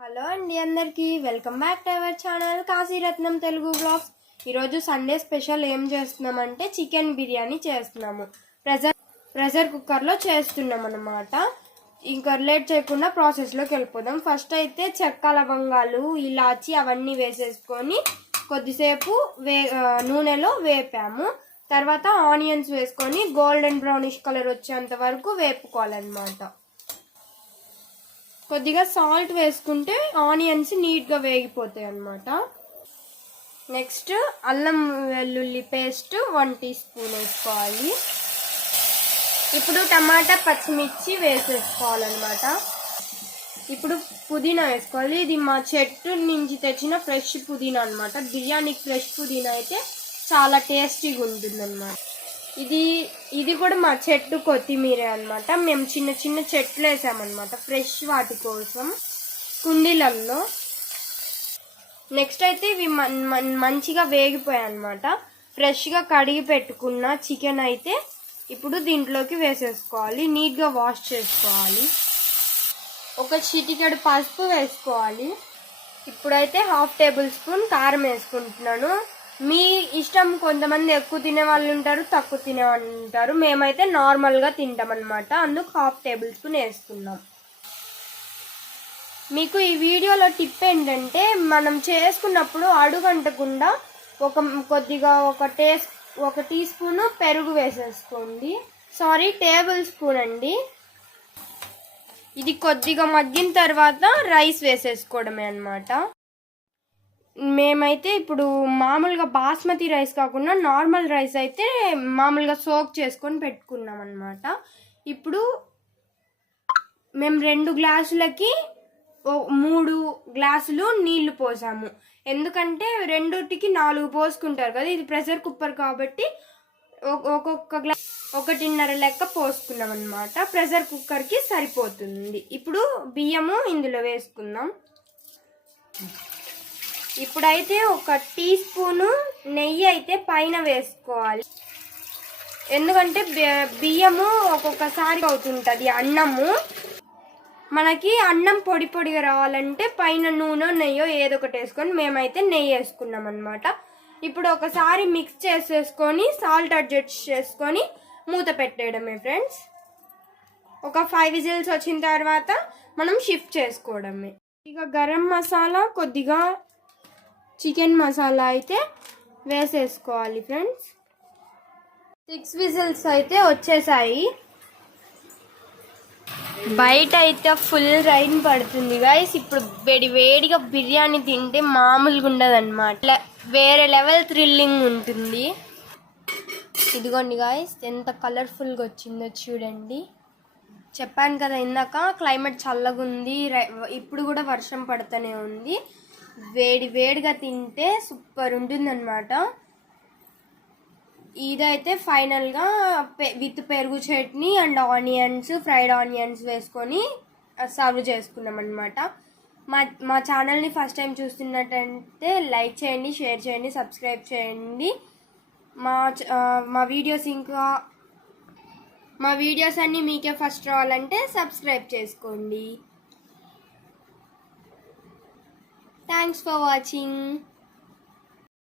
Hello అండి, అందరికీ welcome back to our channel Kasiratnam Telugu blogs. ఈరోజు సండే స్పెషల్ ఏం చేస్తున్నామంటే చికెన్ బిర్యానీ చేస్తున్నాము. ప్రెషర్ కుక్కర్లో చేస్తున్నాం అన్నమాట. ఇంకా లేట్ చేయకుండా ప్రాసెస్లోకి వెళ్ళిపోదాం. ఫస్ట్ అయితే చెక్క లవంగాలు ఇలాచి అవన్నీ వేసేసుకొని కొద్దిసేపు నూనెలో వేపాము. తర్వాత ఆనియన్స్ వేసుకొని గోల్డెన్ బ్రౌనిష్ కలర్ వచ్చేంత వరకు వేపుకోవాలన్నమాట. కొద్దిగా సాల్ట్ వేసుకుంటే ఆనియన్స్ నీట్గా వేగిపోతాయి అన్నమాట. నెక్స్ట్ అల్లం వెల్లుల్లి పేస్ట్ 1 టీ స్పూన్ వేసుకోవాలి. ఇప్పుడు టమాటా పచ్చిమిర్చి వేసేసుకోవాలన్నమాట. ఇప్పుడు పుదీనా వేసుకోవాలి. ఇది మా చెట్టు నుంచి తెచ్చిన ఫ్రెష్ పుదీనా అనమాట. బిర్యానీకి ఫ్రెష్ పుదీనా అయితే చాలా టేస్టీగా ఉంటుంది అన్నమాట. ఇది కూడా మా చెట్టు కొత్తిమీర అనమాట. మేము చిన్న చిన్న చెట్లు వేసామన్నమాట ఫ్రెష్ వాటి కోసం కుండీలలో. నెక్స్ట్ అయితే ఇవి మంచిగా వేగిపోయాయి అనమాట. ఫ్రెష్గా కడిగి పెట్టుకున్న చికెన్ అయితే ఇప్పుడు దీంట్లోకి వేసేసుకోవాలి. నీట్గా వాష్ చేసుకోవాలి. ఒక చిటికెడు పసుపు వేసుకోవాలి. ఇప్పుడైతే 1/2 టేబుల్ స్పూన్ కారం వేసుకుంటున్నాను. మీ ఇష్టం, కొంతమంది ఎక్కువ తినే వాళ్ళు ఉంటారు, తక్కువ తినే వాళ్ళు ఉంటారు. మేమైతే నార్మల్గా తింటాం అనమాట. అందుకు 1/2 టేబుల్ స్పూన్ వేసుకున్నాం. మీకు ఈ వీడియోలో టిప్ ఏంటంటే, మనం చేసుకున్నప్పుడు అడుగంటకుండా కొద్దిగా ఒక టీ స్పూన్ పెరుగు వేసేసుకోండి. సారీ, టేబుల్ స్పూన్ అండి. ఇది కొద్దిగా మగ్గిన తర్వాత రైస్ వేసేసుకోవడమే అనమాట. మేమైతే ఇప్పుడు మామూలుగా బాస్మతి రైస్ కాకుండా నార్మల్ రైస్ అయితే మామూలుగా సోక్ చేసుకొని పెట్టుకున్నాం అనమాట. ఇప్పుడు మేము 2 గ్లాసులకి 3 గ్లాసులు నీళ్లు పోసాము. ఎందుకంటే 2టికి 4 పోసుకుంటారు కదా. ఇది ప్రెషర్ కుక్కర్ కాబట్టి ఒక్కొక్క గ్లాస్ 1.5 లెక్క పోసుకున్నాం అనమాట. ప్రెషర్ కుక్కర్కి సరిపోతుంది. ఇప్పుడు బియ్యము ఇందులో వేసుకుందాం. ఇప్పుడైతే 1 టీ స్పూను నెయ్యి అయితే పైన వేసుకోవాలి. ఎందుకంటే బియ్యము ఒక్కొక్కసారి అవుతుంటుంది అన్నము. మనకి అన్నం పొడి పొడిగా రావాలంటే పైన నూనె నెయ్యో ఏదో ఒకటి వేసుకొని, మేమైతే నెయ్యి వేసుకున్నాం అనమాట. ఇప్పుడు ఒకసారి మిక్స్ చేసేసుకొని సాల్ట్ అడ్జస్ట్ చేసుకొని మూత పెట్టేయడమే ఫ్రెండ్స్. ఒక 5 విజిల్స్ వచ్చిన తర్వాత మనం షిఫ్ట్ చేసుకోవడమే. ఇక గరం మసాలా, కొద్దిగా చికెన్ మసాలా అయితే వేసేసుకోవాలి ఫ్రెండ్స్. 6 విజిల్స్ అయితే వచ్చేసాయి. బయట అయితే ఫుల్ రైన్ పడుతుంది గైస్. ఇప్పుడు వేడిగా బిర్యానీ తింటే మామూలుగా ఉండదు అనమాట. వేరే లెవెల్ థ్రిల్లింగ్ ఉంటుంది. ఇదిగోండి గైస్, ఎంత కలర్ఫుల్గా వచ్చిందో చూడండి. చెప్పాను కదా ఇందాక, క్లైమేట్ చల్లగా ఉంది. ఇప్పుడు కూడా వర్షం పడుతూనే ఉంది. వేడిగా తింటే సూపర్ ఉంటుందన్నమాట. ఇదైతే ఫైనల్గా విత్ పెరుగు chutney and onions, fried onions వేసుకొని సర్వ్ చేసుకున్నాం అనమాట. మా ఛానల్ని ఫస్ట్ టైం చూస్తున్నట్టయితే లైక్ చేయండి, షేర్ చేయండి, సబ్స్క్రైబ్ చేయండి. మా వీడియోస్ అన్నీ మీకే ఫస్ట్ రావాలంటే సబ్స్క్రైబ్ చేసుకోండి. Thanks for watching.